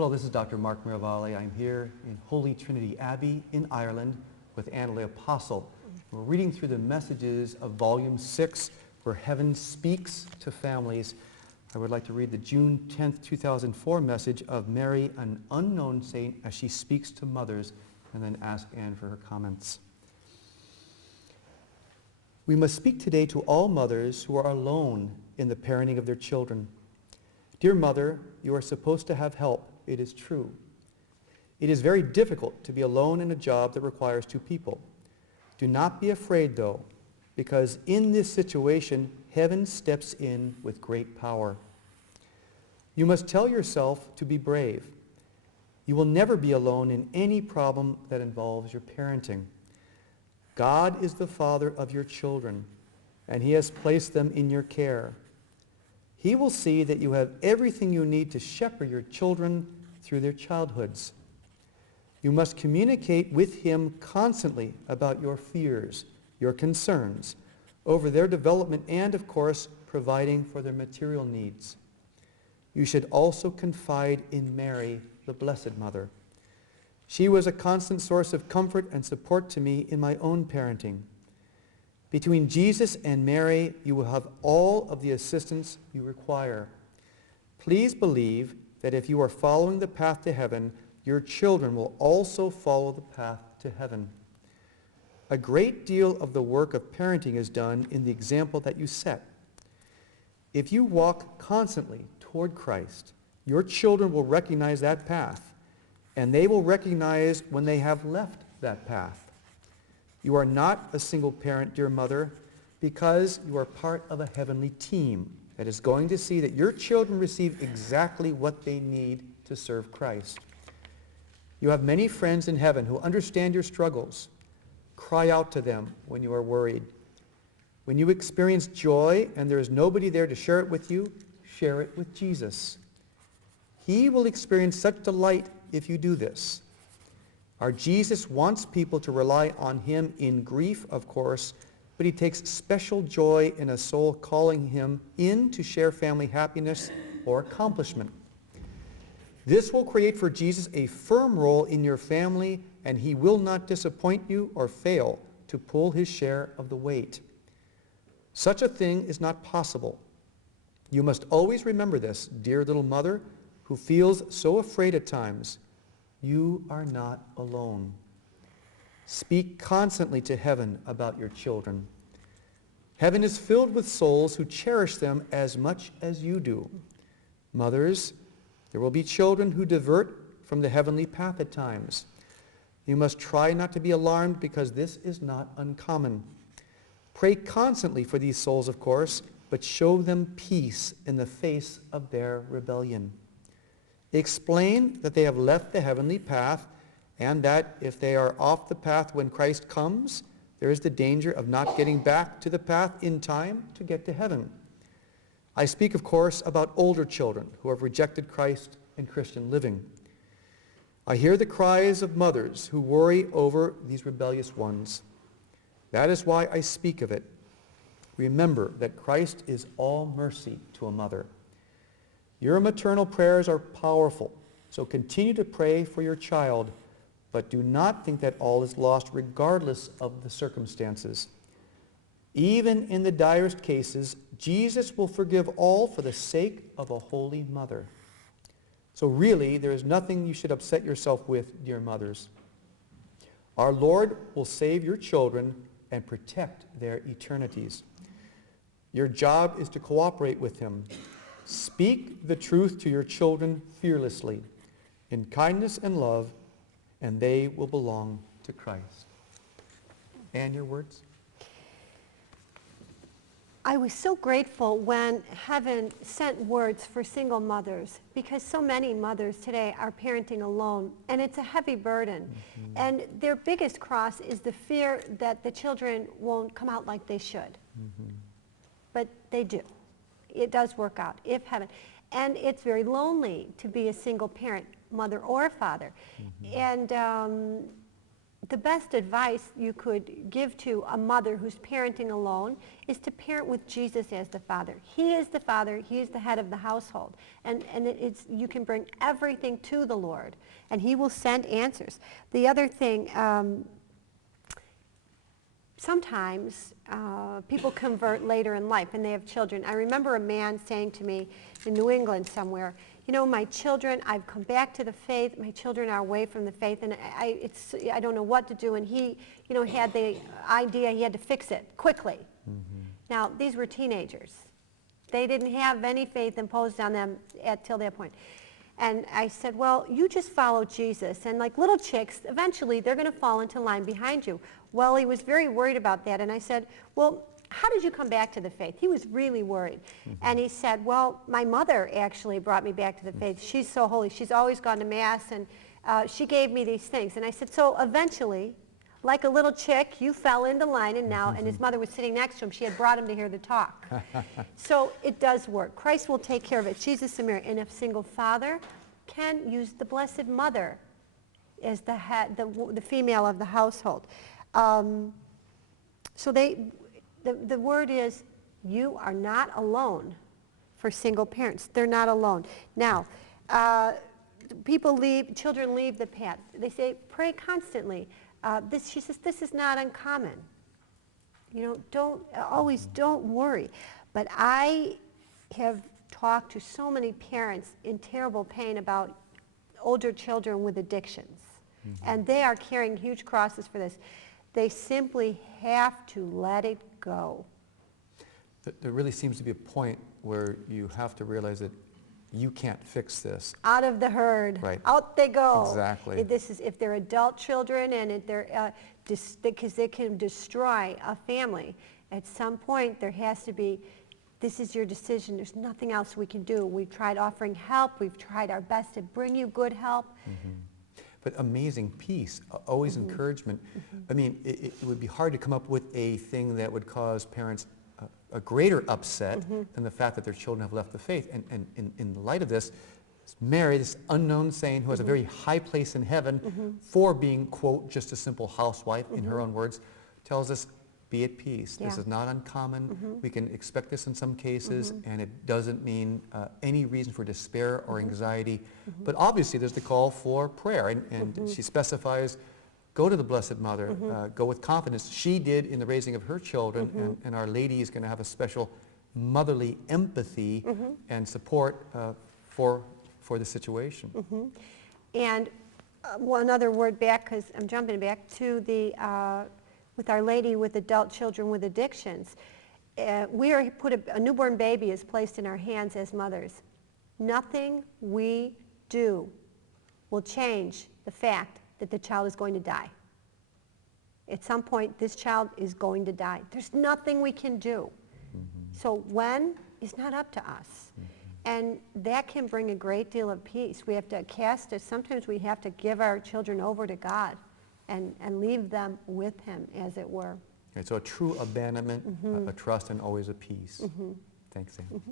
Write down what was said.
Hello, this is Dr. Mark Miravalle. I'm here in Holy Trinity Abbey in Ireland with Annalee Apostle. We're reading through the messages of Volume 6, where Heaven Speaks to Families. I would like to read the June 10th, 2004 message of Mary, an unknown saint, as she speaks to mothers, and then ask Anne for her comments. We must speak today to all mothers who are alone in the parenting of their children. Dear mother, you are supposed to have help. It is true. It is very difficult to be alone in a job that requires two people. Do not be afraid, though, because in this situation, heaven steps in with great power. You must tell yourself to be brave. You will never be alone in any problem that involves your parenting. God is the father of your children, and he has placed them in your care. He will see that you have everything you need to shepherd your children through their childhoods. You must communicate with him constantly about your fears, your concerns, over their development and, of course, providing for their material needs. You should also confide in Mary, the Blessed Mother. She was a constant source of comfort and support to me in my own parenting. Between Jesus and Mary, you will have all of the assistance you require. Please believe that if you are following the path to heaven, your children will also follow the path to heaven. A great deal of the work of parenting is done in the example that you set. If you walk constantly toward Christ, your children will recognize that path, and they will recognize when they have left that path. You are not a single parent, dear mother, because you are part of a heavenly team that is going to see that your children receive exactly what they need to serve Christ. You have many friends in heaven who understand your struggles. Cry out to them when you are worried. When you experience joy and there is nobody there to share it with you, share it with Jesus. He will experience such delight if you do this. Our Jesus wants people to rely on him in grief, of course, but he takes special joy in a soul calling him in to share family happiness or accomplishment. This will create for Jesus a firm role in your family, and he will not disappoint you or fail to pull his share of the weight. Such a thing is not possible. You must always remember this, dear little mother, who feels so afraid at times. You are not alone. Speak constantly to heaven about your children. Heaven is filled with souls who cherish them as much as you do. Mothers, there will be children who divert from the heavenly path at times. You must try not to be alarmed because this is not uncommon. Pray constantly for these souls, of course, but show them peace in the face of their rebellion. Explain that they have left the heavenly path and that if they are off the path when Christ comes, there is the danger of not getting back to the path in time to get to heaven. I speak, of course, about older children who have rejected Christ and Christian living. I hear the cries of mothers who worry over these rebellious ones. That is why I speak of it. Remember that Christ is all mercy to a mother. Your maternal prayers are powerful, so continue to pray for your child, but do not think that all is lost regardless of the circumstances. Even in the direst cases, Jesus will forgive all for the sake of a holy mother. So really, there is nothing you should upset yourself with, dear mothers. Our Lord will save your children and protect their eternities. Your job is to cooperate with him. Speak the truth to your children fearlessly, in kindness and love, and they will belong to Christ. And your words? I was so grateful when heaven sent words for single mothers, because so many mothers today are parenting alone, and it's a heavy burden. Mm-hmm. And their biggest cross is the fear that the children won't come out like they should. Mm-hmm. But they do. It does work out, if heaven. And it's very lonely to be a single parent, mother or father. Mm-hmm. And the best advice you could give to a mother who's parenting alone is to parent with Jesus as the father. He is the father. He is the head of the household. And you can bring everything to the Lord, and he will send answers. The other thing, sometimes people convert later in life, and they have children. I remember a man saying to me in New England somewhere, you know, my children, I've come back to the faith, my children are away from the faith, and I don't know what to do. And he, you know, had the idea he had to fix it quickly. Mm-hmm. Now, these were teenagers. They didn't have any faith imposed on them till that point. And I said, well, you just follow Jesus. And like little chicks, eventually they're going to fall into line behind you. Well, he was very worried about that. And I said, well, how did you come back to the faith? He was really worried. Mm-hmm. And he said, well, my mother actually brought me back to the faith. She's so holy. She's always gone to Mass, and she gave me these things. And I said, so eventually, like a little chick, you fell into line, and now, and his mother was sitting next to him. She had brought him to hear the talk. So it does work. Christ will take care of it. Jesus and Mary. And if single father can use the Blessed Mother as the head, the female of the household. So the word is, you are not alone for single parents. They're not alone. Now, children leave the path. They say, pray constantly. She says, this is not uncommon. You know, don't worry. But I have talked to so many parents in terrible pain about older children with addictions. Mm-hmm. And they are carrying huge crosses for this. They simply have to let it go. There really seems to be a point where you have to realize that you can't fix this. Out of the herd. Right. Out they go. Exactly. This is if they're adult children, and because they can destroy a family. At some point, there has to be, this is your decision. There's nothing else we can do. We've tried offering help. We've tried our best to bring you good help. Mm-hmm. But amazing peace, always mm-hmm. encouragement. Mm-hmm. I mean, it would be hard to come up with a thing that would cause parents a greater upset mm-hmm. than the fact that their children have left the faith. And in light of this, Mary, this unknown saint who has mm-hmm. a very high place in heaven mm-hmm. for being, quote, just a simple housewife, mm-hmm. in her own words, tells us, be at peace. Yeah. This is not uncommon. Mm-hmm. We can expect this in some cases, mm-hmm. and it doesn't mean any reason for despair or mm-hmm. anxiety. Mm-hmm. But obviously there's the call for prayer, and mm-hmm. she specifies, go to the Blessed Mother, mm-hmm. Go with confidence. She did in the raising of her children, mm-hmm. and Our Lady is going to have a special motherly empathy mm-hmm. and support for the situation. Mm-hmm. And one other word back, because I'm jumping back to the with Our Lady with adult children with addictions. A newborn baby is placed in our hands as mothers. Nothing we do will change the fact that the child is going to die. At some point, this child is going to die. There's nothing we can do. Mm-hmm. So when is not up to us. Mm-hmm. And that can bring a great deal of peace. We have to sometimes we have to give our children over to God and leave them with him, as it were. Okay, so a true abandonment, mm-hmm. a trust, and always a peace. Mm-hmm. Thanks, Anne. Mm-hmm.